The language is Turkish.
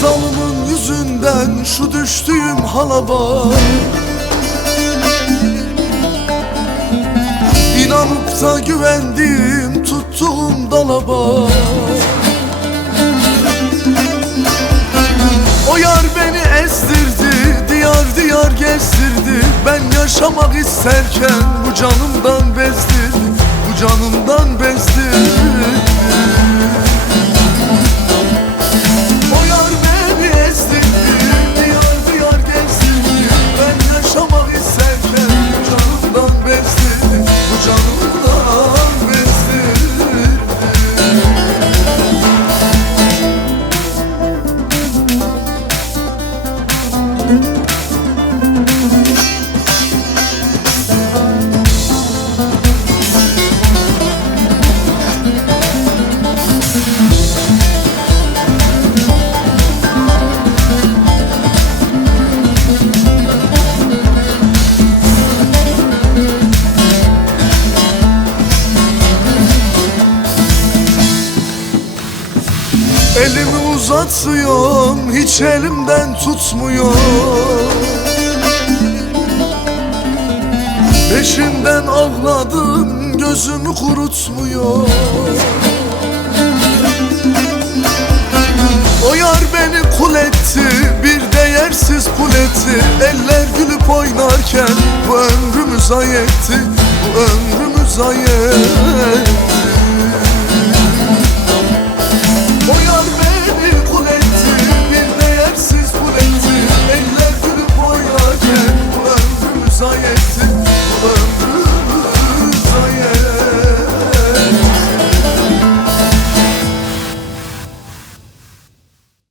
Zalımın yüzünden şu düştüğüm hala bak. İnanıp da güvendiğim tuttuğum dala bak. O yar beni ezdirdi, diyar diyar gezdirdi. Ben yaşamak isterken bu canımdan bezdirdi, bu canımdan bezdirdi. O yar beni ezdirdi, diyar diyar gezdirdi. Ben yaşamak isterken bu canımdan bezdirdi, bu canımdan bezdirdi. Elimi uzatıyorum, hiç elimden tutmuyor. Peşinden ağladım, gözümü kurutmuyor. O yar beni kul etti, bir değersiz kul etti. Eller gülüp oynarken bu ömrümü zayi etti, bu ömrümü zayi etti. O yar